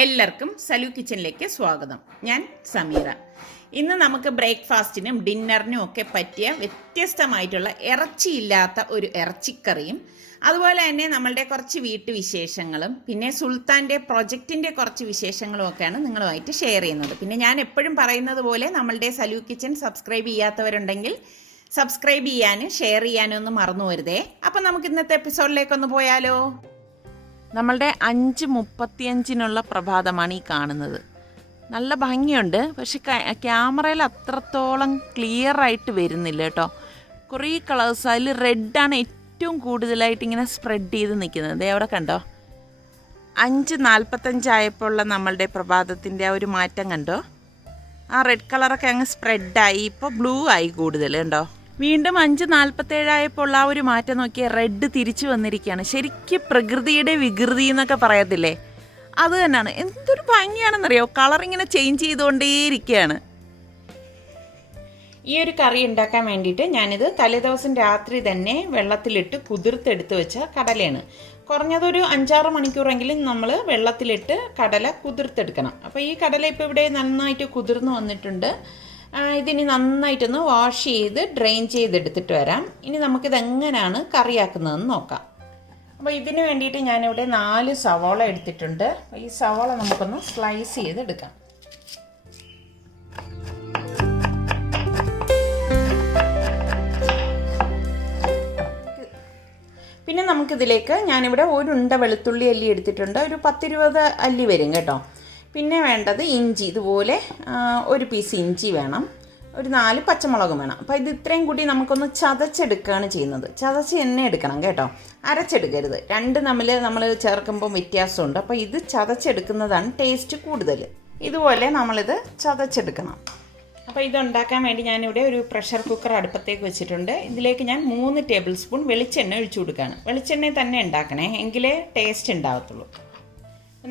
എല്ലാവർക്കും സലു കിച്ചണിലേക്ക് സ്വാഗതം. ഞാൻ സമീറ. ഇന്ന് നമുക്ക് ബ്രേക്ക്ഫാസ്റ്റിനും ഡിന്നറിനും ഒക്കെ പറ്റിയ വ്യത്യസ്തമായിട്ടുള്ള ഇറച്ചിയില്ലാത്ത ഒരു ഇറച്ചിക്കറിയും അതുപോലെ തന്നെ നമ്മളുടെ കുറച്ച് വീട്ടുവിശേഷങ്ങളും പിന്നെ സുൽത്താൻ്റെ പ്രൊജക്റ്റിൻ്റെ കുറച്ച് വിശേഷങ്ങളും ഒക്കെയാണ് നിങ്ങളുമായിട്ട് ഷെയർ ചെയ്യുന്നത്. പിന്നെ ഞാൻ എപ്പോഴും പറയുന്നത് പോലെ നമ്മളുടെ സലു കിച്ചൺ സബ്സ്ക്രൈബ് ചെയ്യാത്തവരുണ്ടെങ്കിൽ സബ്സ്ക്രൈബ് ചെയ്യാനും ഷെയർ ചെയ്യാനും ഒന്നും മറന്നു വരുതേ. അപ്പം നമുക്ക് ഇന്നത്തെ എപ്പിസോഡിലേക്കൊന്ന് പോയാലോ. നമ്മളുടെ 5:35 പ്രഭാതമാണ് ഈ കാണുന്നത്. നല്ല ഭംഗിയുണ്ട്, പക്ഷെ ക്യാമറയിൽ അത്രത്തോളം ക്ലിയർ ആയിട്ട് വരുന്നില്ല കേട്ടോ. കുറേ കളേഴ്സ്, അതിൽ റെഡാണ് ഏറ്റവും കൂടുതലായിട്ട് ഇങ്ങനെ സ്പ്രെഡ് ചെയ്ത് നിൽക്കുന്നത്. അവിടെ കണ്ടോ, 5:45 ആയപ്പോൾ ഉള്ള നമ്മളുടെ പ്രഭാതത്തിൻ്റെ ആ ഒരു മാറ്റം കണ്ടോ. ആ റെഡ് കളറൊക്കെ അങ്ങ് സ്പ്രെഡായി, ഇപ്പോൾ ബ്ലൂ ആയി കൂടുതൽ കണ്ടോ. വീണ്ടും 5:47 ആയപ്പോൾ ആ ഒരു മാറ്റം നോക്കിയാൽ റെഡ് തിരിച്ചു വന്നിരിക്കുകയാണ്. ശരിക്കും പ്രകൃതിയുടെ വികൃതി എന്നൊക്കെ പറയത്തില്ലേ, അത് തന്നെയാണ്. എന്തൊരു ഭംഗിയാണെന്നറിയോ, കളറിങ്ങനെ ചേഞ്ച് ചെയ്തുകൊണ്ടേയിരിക്കുകയാണ്. ഈ ഒരു കറി ഉണ്ടാക്കാൻ വേണ്ടിയിട്ട് ഞാനിത് തലേദിവസം രാത്രി തന്നെ വെള്ളത്തിലിട്ട് കുതിർത്തെടുത്ത് വെച്ച കടലയാണ്. കുറഞ്ഞതൊരു 5-6 മണിക്കൂറെങ്കിലും നമ്മൾ വെള്ളത്തിലിട്ട് കടല കുതിർത്തെടുക്കണം. അപ്പോൾ ഈ കടല ഇപ്പോൾ ഇവിടെ നന്നായിട്ട് കുതിർന്ന് വന്നിട്ടുണ്ട്. ഇതിനി നന്നായിട്ടൊന്ന് വാഷ് ചെയ്ത് ഡ്രെയിൻ ചെയ്തെടുത്തിട്ട് വരാം. ഇനി നമുക്കിതെങ്ങനെയാണ് കറിയാക്കുന്നതെന്ന് നോക്കാം. അപ്പോൾ ഇതിന് വേണ്ടിയിട്ട് ഞാനിവിടെ 4 സവാള എടുത്തിട്ടുണ്ട്. ഈ സവാള നമുക്കൊന്ന് സ്ലൈസ് ചെയ്തെടുക്കാം. പിന്നെ നമുക്കിതിലേക്ക് ഞാനിവിടെ ഒരു ഉണ്ട വെളുത്തുള്ളി അല്ലി എടുത്തിട്ടുണ്ട്. ഒരു 10-20 അല്ലി വരും കേട്ടോ. പിന്നെ വേണ്ടത് ഇഞ്ചി, ഇതുപോലെ ഒരു പീസ് ഇഞ്ചി വേണം. ഒരു 4 പച്ചമുളകും വേണം. അപ്പോൾ ഇത് ഇത്രയും കൂടി നമുക്കൊന്ന് ചതച്ചെടുക്കുകയാണ് ചെയ്യുന്നത്. ചതച്ച് തന്നെ എടുക്കണം കേട്ടോ, അരച്ചെടുക്കരുത്. രണ്ട് നമ്മൾ ചേർക്കുമ്പോൾ വ്യത്യാസമുണ്ട്. അപ്പോൾ ഇത് ചതച്ചെടുക്കുന്നതാണ് ടേസ്റ്റ് കൂടുതൽ. ഇതുപോലെ നമ്മളിത് ചതച്ചെടുക്കണം. അപ്പോൾ ഇതുണ്ടാക്കാൻ വേണ്ടി ഞാനിവിടെ ഒരു പ്രഷർ കുക്കർ അടുപ്പത്തേക്ക് വെച്ചിട്ടുണ്ട്. ഇതിലേക്ക് ഞാൻ 3 ടേബിൾ സ്പൂൺ വെളിച്ചെണ്ണ ഒഴിച്ചു കൊടുക്കുകയാണ്. വെളിച്ചെണ്ണ തന്നെ ഉണ്ടാക്കണേ, എങ്കിലേ ടേസ്റ്റ് ഉണ്ടാകത്തുള്ളൂ.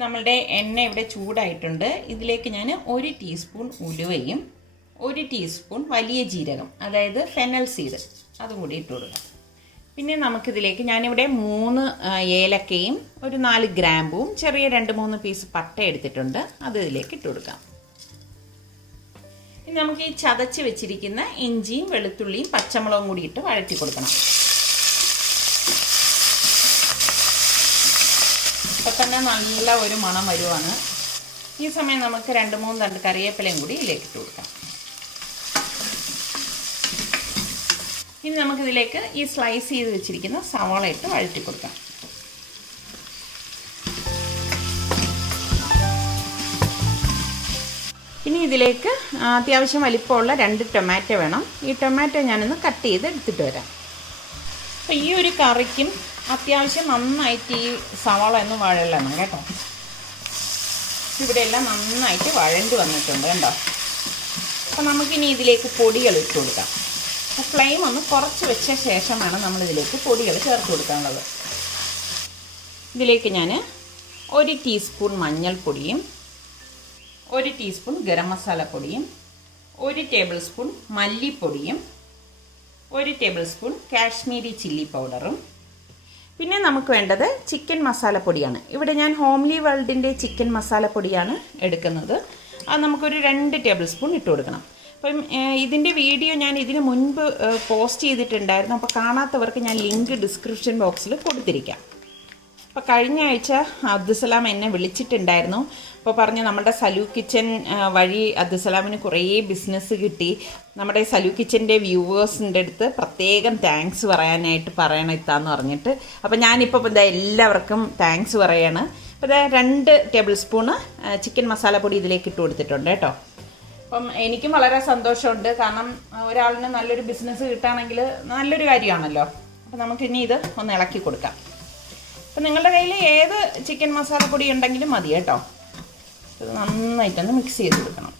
നമ്മളുടെ എണ്ണ ഇവിടെ ചൂടായിട്ടുണ്ട്. ഇതിലേക്ക് ഞാൻ 1 ടീസ്പൂൺ ഉലുവയും 1 ടീസ്പൂൺ വലിയ ജീരകം, അതായത് ഫെന്നൽ സീഡ്, അതും കൂടി ഇട്ട് കൊടുക്കാം. പിന്നെ നമുക്കിതിലേക്ക് ഞാനിവിടെ 3 ഏലക്കയും ഒരു 4 ഗ്രാമ്പും ചെറിയ 2-3 പീസ് പട്ട എടുത്തിട്ടുണ്ട്. അത് ഇതിലേക്ക് ഇട്ട് കൊടുക്കാം. ഇനി നമുക്ക് ഈ ചതച്ച് വെച്ചിരിക്കുന്ന ഇഞ്ചിയും വെളുത്തുള്ളിയും പച്ചമുളകും കൂടി ഇട്ട് വഴറ്റി കൊടുക്കണം. ഇപ്പം തന്നെ നല്ല ഒരു മണം വരുവാണ്. ഈ സമയം നമുക്ക് 2-3 തണ്ട് കറിവേപ്പിലയും കൂടി ഇതിലേക്ക് ഇട്ട് കൊടുക്കാം. ഇനി നമുക്കിതിലേക്ക് ഈ സ്ലൈസ് ചെയ്ത് വെച്ചിരിക്കുന്ന സവാള ഇട്ട് വഴറ്റി കൊടുക്കാം. ഇനി ഇതിലേക്ക് അത്യാവശ്യം വലിപ്പമുള്ള 2 ടൊമാറ്റോ വേണം. ഈ ടൊമാറ്റോ ഞാനൊന്ന് കട്ട് ചെയ്ത് എടുത്തിട്ട് വരാം. അപ്പോൾ ഈ ഒരു കറിക്കും അത്യാവശ്യം നന്നായിട്ട് ഈ സവാള ഒന്ന് വഴലണം കേട്ടോ. ഇവിടെയെല്ലാം നന്നായിട്ട് വഴണ്ട് വന്നിട്ടുണ്ട് കേട്ടോ. അപ്പോൾ നമുക്കിനി ഇതിലേക്ക് പൊടികൾ ഇട്ട് കൊടുക്കാം. അപ്പോൾ ഫ്ലെയിം ഒന്ന് കുറച്ച് വെച്ച ശേഷം വേണം നമ്മളിതിലേക്ക് പൊടികൾ ചേർത്ത് കൊടുക്കാനുള്ളത്. ഇതിലേക്ക് ഞാൻ 1 ടീസ്പൂൺ മഞ്ഞൾപ്പൊടിയും 1 ടീസ്പൂൺ ഗരം മസാല പൊടിയും 1 ടേബിൾ സ്പൂൺ മല്ലിപ്പൊടിയും 1 ടേബിൾ സ്പൂൺ കാശ്മീരി ചില്ലി പൗഡറും പിന്നെ നമുക്ക് വേണ്ടത് ചിക്കൻ മസാലപ്പൊടിയാണ്. ഇവിടെ ഞാൻ ഹോംലി വേൾഡിൻ്റെ ചിക്കൻ മസാലപ്പൊടിയാണ് എടുക്കുന്നത്. അത് നമുക്കൊരു 2 ടേബിൾ സ്പൂൺ ഇട്ട് കൊടുക്കണം. അപ്പം ഇതിൻ്റെ വീഡിയോ ഞാൻ ഇതിന് മുൻപ് പോസ്റ്റ് ചെയ്തിട്ടുണ്ടായിരുന്നു. അപ്പോൾ കാണാത്തവർക്ക് ഞാൻ ലിങ്ക് ഡിസ്ക്രിപ്ഷൻ ബോക്സിൽ കൊടുത്തിരിക്കാം. അപ്പോൾ കഴിഞ്ഞ ആഴ്ച അബ്ദുസലാം എന്നെ വിളിച്ചിട്ടുണ്ടായിരുന്നു. അപ്പോൾ പറഞ്ഞു നമ്മുടെ സലു കിച്ചൻ വഴി അബ്ദുസലാമിന് കുറേ ബിസിനസ് കിട്ടി. നമ്മുടെ സലു കിച്ചൻ്റെ വ്യൂവേഴ്സിൻ്റെ അടുത്ത് പ്രത്യേകം താങ്ക്സ് പറയാനായിട്ട് പറയണം ഇത്താന്ന് പറഞ്ഞിട്ട്. അപ്പോൾ ഞാനിപ്പോൾ ഇതാ എല്ലാവർക്കും താങ്ക്സ് പറയാണ്. അപ്പോൾ ഇതാ 2 ടേബിൾ സ്പൂണ് ചിക്കൻ മസാലപ്പൊടി ഇതിലേക്ക് ഇട്ട് കൊടുത്തിട്ടുണ്ട് കേട്ടോ. അപ്പം എനിക്കും വളരെ സന്തോഷമുണ്ട്, കാരണം ഒരാളിന് നല്ലൊരു ബിസിനസ് കിട്ടുകയാണെങ്കിൽ നല്ലൊരു കാര്യമാണല്ലോ. അപ്പോൾ നമുക്കിനി ഇത് ഒന്ന് ഇളക്കി കൊടുക്കാം. അപ്പം നിങ്ങളുടെ കയ്യിൽ ഏത് ചിക്കൻ മസാലപ്പൊടി ഉണ്ടെങ്കിലും മതി കേട്ടോ. ഇത് നന്നായിട്ടൊന്ന് മിക്സ് ചെയ്ത് കൊടുക്കണം.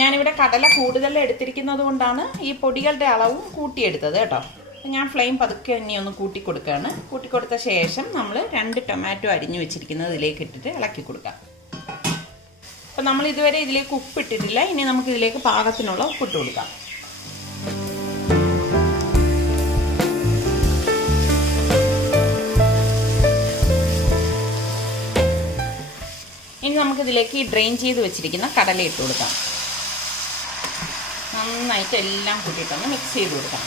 ഞാനിവിടെ കടല കൂടുതൽ എടുത്തിരിക്കുന്നത് കൊണ്ടാണ് ഈ പൊടികളുടെ അളവും കൂട്ടിയെടുത്തത് കേട്ടോ. അപ്പം ഞാൻ ഫ്ലെയിം പതുക്കെ തന്നെ ഒന്ന് കൂട്ടി കൊടുക്കുകയാണ്. കൂട്ടിക്കൊടുത്ത ശേഷം നമ്മൾ 2 ടൊമാറ്റോ അരിഞ്ഞു വെച്ചിരിക്കുന്നത് ഇതിലേക്ക് ഇട്ടിട്ട് ഇളക്കി കൊടുക്കാം. അപ്പം നമ്മൾ ഇതുവരെ ഇതിലേക്ക് ഉപ്പിട്ടിട്ടില്ല. ഇനി നമുക്കിതിലേക്ക് പാകത്തിനുള്ള ഉപ്പിട്ട് കൊടുക്കാം. ഇനി നമുക്കിതിലേക്ക് ഈ ഡ്രെയിൻ ചെയ്ത് വെച്ചിരിക്കുന്ന കടല ഇട്ട് കൊടുക്കാം. നന്നായിട്ട് എല്ലാം കൂട്ടിയിട്ടൊന്ന് മിക്സ് ചെയ്ത് കൊടുക്കാം.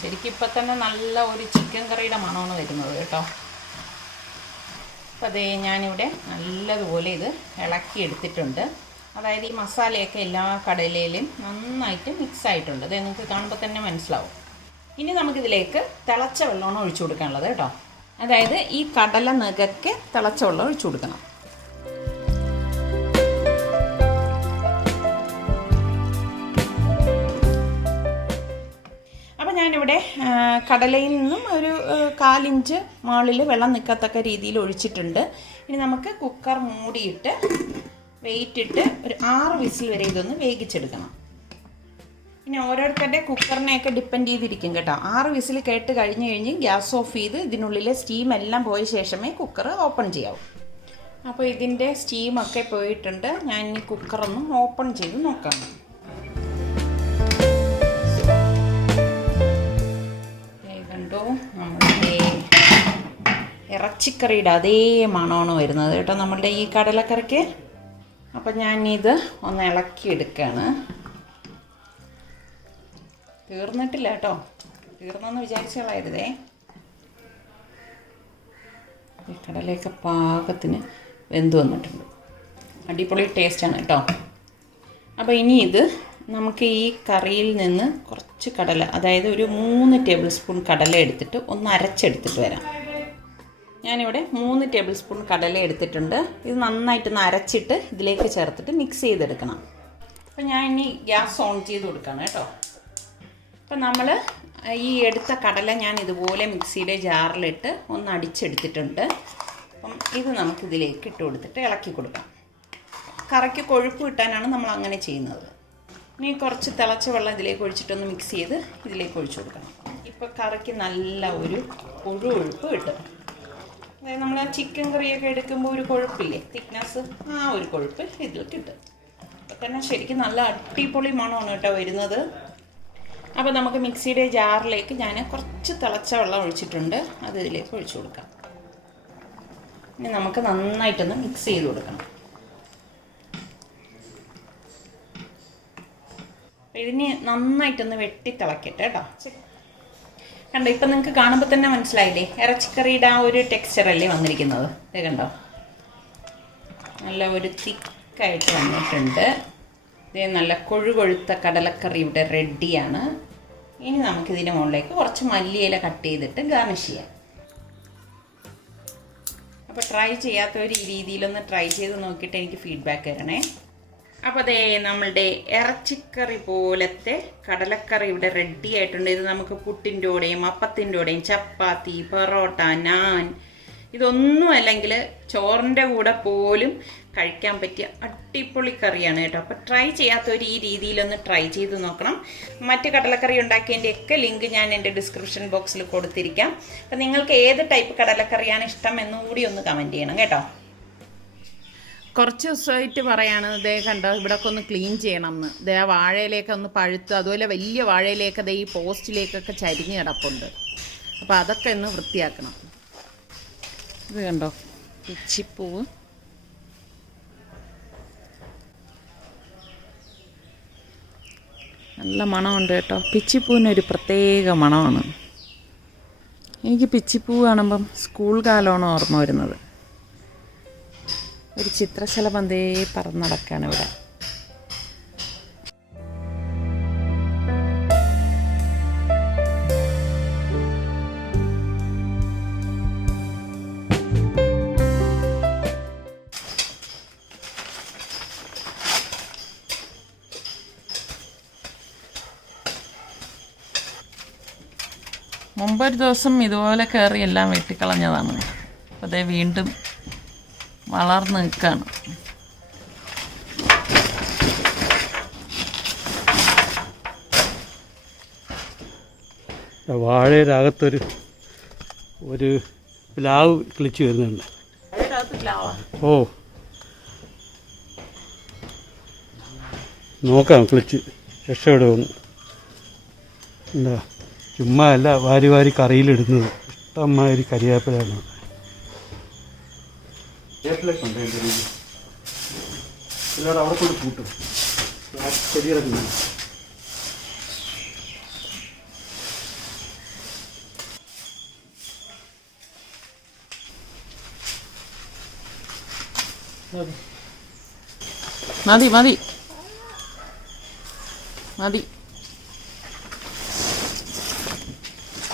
ശരിക്കും ഇപ്പം തന്നെ നല്ല ഒരു ചിക്കൻ കറിയുടെ മണമാണ് വരുന്നത് കേട്ടോ. അപ്പോൾ അതേ ഞാനിവിടെ നല്ലതുപോലെ ഇത് ഇളക്കി എടുത്തിട്ടുണ്ട്. അതായത് ഈ മസാലയൊക്കെ എല്ലാ കടലയിലും നന്നായിട്ട് മിക്സ് ആയിട്ടുണ്ട്. അത് നിങ്ങൾക്ക് കാണുമ്പോൾ തന്നെ മനസ്സിലാവും. ഇനി നമുക്കിതിലേക്ക് തിളച്ച വെള്ളമാണ് ഒഴിച്ചു കൊടുക്കാനുള്ളത് കേട്ടോ. അതായത് ഈ കടല നികക്കെ തിളച്ച വെള്ളം ഒഴിച്ചു കൊടുക്കണം. അപ്പോൾ ഞാനിവിടെ കടലയിൽ നിന്നും ഒരു 1/4 ഇഞ്ച് മുകളിൽ വെള്ളം നിൽക്കത്തക്ക രീതിയിൽ ഒഴിച്ചിട്ടുണ്ട്. ഇനി നമുക്ക് കുക്കർ മൂടിയിട്ട് വെയിറ്റ് ഇട്ട് ഒരു 6 വിസിൽ വരെ ഇതൊന്ന് വേവിച്ചെടുക്കണം. ഇനി ഓരോരുത്തരുടെ കുക്കറിനെയൊക്കെ ഡിപ്പെൻഡ് ചെയ്തിരിക്കും കേട്ടോ. 6 വിസിൽ കേട്ട് കഴിഞ്ഞ് ഗ്യാസ് ഓഫ് ചെയ്ത് ഇതിനുള്ളിലെ സ്റ്റീം എല്ലാം പോയ ശേഷമേ കുക്കർ ഓപ്പൺ ചെയ്യാവൂ. അപ്പോൾ ഇതിൻ്റെ സ്റ്റീമൊക്കെ പോയിട്ടുണ്ട്. ഞാൻ ഇനി കുക്കറൊന്ന് ഓപ്പൺ ചെയ്ത് നോക്കാം. കണ്ടോ, നമ്മളുടെ ഇറച്ചിക്കറിയുടെ അതേ മണമാണ് വരുന്നത് കേട്ടോ നമ്മളുടെ ഈ കടലക്കറിക്ക്. അപ്പം ഞാനിത് ഒന്ന് ഇളക്കിയെടുക്കുകയാണ്. തീർന്നിട്ടില്ല കേട്ടോ, തീർന്നെന്ന് വിചാരിച്ച് കളയരുതേ. ഈ കടലയൊക്കെ പാകത്തിന് വെന്ത് വന്നിട്ടുണ്ട്. അടിപൊളി ടേസ്റ്റാണ് കേട്ടോ. അപ്പോൾ ഇനി ഇത് നമുക്ക് ഈ കറിയിൽ നിന്ന് കുറച്ച് കടല, അതായത് ഒരു 3 ടേബിൾ സ്പൂൺ കടല എടുത്തിട്ട് ഒന്ന് അരച്ചെടുത്തിട്ട് വരാം. ഞാനിവിടെ 3 ടേബിൾ സ്പൂൺ കടല എടുത്തിട്ടുണ്ട്. ഇത് നന്നായിട്ടൊന്ന് അരച്ചിട്ട് ഇതിലേക്ക് ചേർത്തിട്ട് മിക്സ് ചെയ്തെടുക്കണം. അപ്പോൾ ഞാൻ ഇനി ഗ്യാസ് ഓൺ ചെയ്ത് കൊടുക്കുകയാണ് കേട്ടോ. അപ്പം നമ്മൾ ഈ എടുത്ത കടല ഞാൻ ഇതുപോലെ മിക്സിയുടെ ജാറിലിട്ട് ഒന്ന് അടിച്ചെടുത്തിട്ടുണ്ട്. അപ്പം ഇത് നമുക്കിതിലേക്ക് ഇട്ട് കൊടുത്തിട്ട് ഇളക്കി കൊടുക്കാം. കറിക്ക് കൊഴുപ്പ് കിട്ടാനാണ് നമ്മൾ അങ്ങനെ ചെയ്യുന്നത്. ഇനി കുറച്ച് തിളച്ച വെള്ളം ഇതിലേക്ക് ഒഴിച്ചിട്ടൊന്ന് മിക്സ് ചെയ്ത് ഇതിലേക്ക് ഒഴിച്ചു കൊടുക്കണം. ഇപ്പോൾ കറിക്ക് നല്ല ഒരു കൊഴുപ്പ് കിട്ടും. അതായത് നമ്മൾ ചിക്കൻ കറിയൊക്കെ എടുക്കുമ്പോൾ ഒരു കൊഴുപ്പില്ലേ, തിക്നെസ്, ആ ഒരു കൊഴുപ്പ് ഇതിൽ കിട്ടും. അപ്പോൾ തന്നെ ശരിക്കും നല്ല അടിപൊളി മണമാണ് കേട്ടോ വരുന്നത്. അപ്പോൾ നമുക്ക് മിക്സിയുടെ ജാറിലേക്ക് ഞാൻ കുറച്ച് തിളച്ച വെള്ളം ഒഴിച്ചിട്ടുണ്ട്. അത് ഇതിലേക്ക് ഒഴിച്ചു കൊടുക്കാം. ഇനി നമുക്ക് നന്നായിട്ടൊന്ന് മിക്സ് ചെയ്ത് കൊടുക്കണം. അപ്പോൾ ഇതിന് നന്നായിട്ടൊന്ന് വെട്ടി തിളക്കട്ടെ കേട്ടോ. കണ്ടോ, ഇപ്പം നിങ്ങൾക്ക് കാണുമ്പോൾ തന്നെ മനസ്സിലായില്ലേ, ഇറച്ചിക്കറിയുടെ ആ ഒരു ടെക്സ്ചറല്ലേ വന്നിരിക്കുന്നത്. ഇത് കണ്ടോ, നല്ല ഒരു തിക്കായിട്ട് വന്നിട്ടുണ്ട്. ഇത് നല്ല കൊഴുകൊഴുത്ത കടലക്കറി ഇവിടെ റെഡിയാണ്. ഇനി നമുക്കിതിൻ്റെ മുകളിലേക്ക് കുറച്ച് മല്ലിയില കട്ട് ചെയ്തിട്ട് ഗാർണിഷ് ചെയ്യാം. അപ്പോൾ ട്രൈ ചെയ്യാത്തവർ ഈ രീതിയിലൊന്ന് ട്രൈ ചെയ്ത് നോക്കിയിട്ട് എനിക്ക് ഫീഡ്ബാക്ക് തരണേ. അപ്പോൾ അതേ നമ്മളുടെ ഇറച്ചിക്കറി പോലത്തെ കടലക്കറി ഇവിടെ റെഡി ആയിട്ടുണ്ട്. ഇത് നമുക്ക് പുട്ടിൻ്റെ കൂടെയും അപ്പത്തിൻ്റെ കൂടെയും ചപ്പാത്തി, പൊറോട്ട, നാൻ, ഇതൊന്നും അല്ലെങ്കിൽ ചോറിൻ്റെ കൂടെ പോലും കഴിക്കാൻ പറ്റിയ അടിപൊളി കറിയാണ് കേട്ടോ. അപ്പോൾ ട്രൈ ചെയ്യാത്തവർ ഈ രീതിയിലൊന്ന് ട്രൈ ചെയ്ത് നോക്കണം. മറ്റ് കടലക്കറി ഉണ്ടാക്കിയതിൻ്റെയൊക്കെ ലിങ്ക് ഞാൻ എൻ്റെ ഡിസ്ക്രിപ്ഷൻ ബോക്സിൽ കൊടുത്തിരിക്കാം. അപ്പോൾ നിങ്ങൾക്ക് ഏത് ടൈപ്പ് കടലക്കറിയാണ് ഇഷ്ടം എന്നുകൂടി ഒന്ന് കമൻറ്റ് ചെയ്യണം കേട്ടോ. കുറച്ച് ദിവസമായിട്ട് പറയാണ്, ഇതേ കണ്ടോ ഇവിടെയൊക്കെ ഒന്ന് ക്ലീൻ ചെയ്യണം എന്ന്. ഇതേ ആ വാഴയിലേക്ക് ഒന്ന് പഴുത്ത്, അതുപോലെ വലിയ വാഴയിലേക്ക് അതേ ഈ പോസ്റ്റിലേക്കൊക്കെ ചരിഞ്ഞ് കിടപ്പുണ്ട്. അപ്പോൾ അതൊക്കെ ഒന്ന് വൃത്തിയാക്കണം. ഇത് കണ്ടോ പിച്ചിപ്പൂവ്, നല്ല മണമുണ്ട് കേട്ടോ. പിച്ചിപ്പൂവിനൊരു പ്രത്യേക മണമാണ്. എനിക്ക് പിച്ചിപ്പൂ കാണുമ്പം സ്കൂൾ കാലമാണ് ഓർമ്മ വരുന്നത്. ഒരു ചിത്രശലഭം ദേ പറന്നടക്കാണ് ഇവിടെ. മുമ്പൊരു ദിവസം ഇതുപോലെ കയറി എല്ലാം വെട്ടിക്കളഞ്ഞതാണ്. അപ്പോൾ അതേ വീണ്ടും വളർന്ന് നിൽക്കുകയാണ്. വാഴയുടെ അകത്തൊരു പ്ലാവ് കിളിച്ച് വരുന്നുണ്ട്. ഓ നോക്കാം കിളിച്ച് രക്ഷപ്പെടുമെന്ന്. എന്താ ചുമ്മാ അല്ല വാരി വാരി കറിയിലിടുന്നത്. അമ്മാതിരി കരിവേപ്പിലാണ്. വേപ്പിലൊക്കെ ഉണ്ട് എൻ്റെ രീതി. എല്ലാവരും അവിടെ കൊണ്ട് കൂട്ടും ചെടികളൊക്കെ ഉണ്ട്. മതി മതി മതി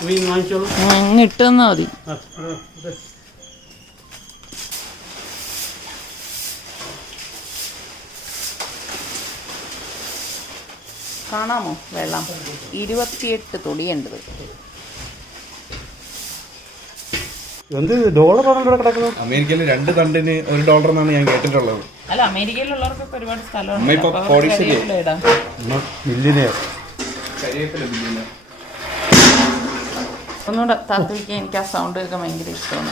മീൻ വാങ്ങിച്ചോളൂ. ഇട്ടെന്നാ മതി. കാണാമോ വെള്ളം? 28 തുടിയുണ്ടത്. എന്ത് ഡോളറാണല്ലോ കിടക്കുന്നത്? അമേരിക്കയിൽ 2 തണ്ടിന് $1 എന്നാണ് ഞാൻ കേട്ടിട്ടുള്ളത്. അല്ല, അമേരിക്കയിലുള്ളവർക്കൊക്കെ ഒരുപാട് അമ്മ ഇപ്പൊ പോളിഷില്ലേ? മില്ലിനെയോ കരിവേപ്പില ബില്ലിന് ഒന്നുകൂടെ താത്ത് വയ്ക്കാൻ എനിക്ക് ആ സൗണ്ട് ഒക്കെ ഭയങ്കര ഇഷ്ടമാണ്.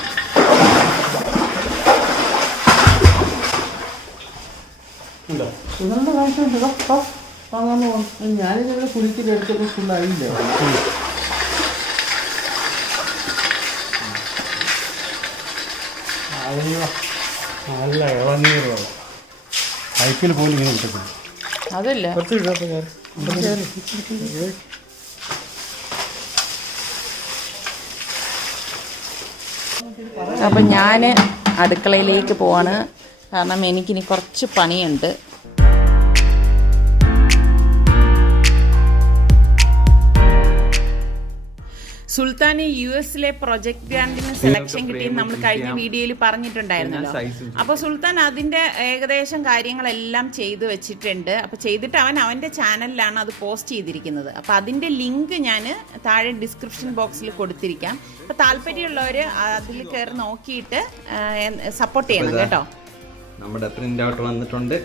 ഞാനിവിടെ കുളിച്ചിട്ട് എടുത്തപ്പോൾ ഫുള്ളായില്ല. നല്ല ഇളനീർ പൈപ്പിൽ പോലും ഇങ്ങനെ കിട്ടത്തില്ല. അതല്ല അപ്പം ഞാൻ അടുക്കളയിലേക്ക് പോവാണ്. കാരണം എനിക്കിനി കുറച്ച് പണിയുണ്ട്. സുൽത്താന് US പ്രൊജക്ട് ഗ്രാൻഡിന് സെലക്ഷൻ കിട്ടിയെന്ന് നമ്മൾ കഴിഞ്ഞ വീഡിയോയിൽ പറഞ്ഞിട്ടുണ്ടായിരുന്നല്ലോ. അപ്പോൾ സുൽത്താൻ അതിൻ്റെ ഏകദേശം കാര്യങ്ങളെല്ലാം ചെയ്തു വെച്ചിട്ടുണ്ട്. അപ്പോൾ ചെയ്തിട്ട് അവൻ്റെ ചാനലിലാണ് അത് പോസ്റ്റ് ചെയ്തിരിക്കുന്നത്. അപ്പോൾ അതിൻ്റെ ലിങ്ക് ഞാൻ താഴെ ഡിസ്ക്രിപ്ഷൻ ബോക്സിൽ കൊടുത്തിരിക്കാം. അപ്പോൾ താല്പര്യമുള്ളവർ അതിൽ കയറി നോക്കിയിട്ട് സപ്പോർട്ട് ചെയ്യണം കേട്ടോ. നമ്മുടെ പ്രിൻ്റ് ഔട്ട് വന്നിട്ടുണ്ട്.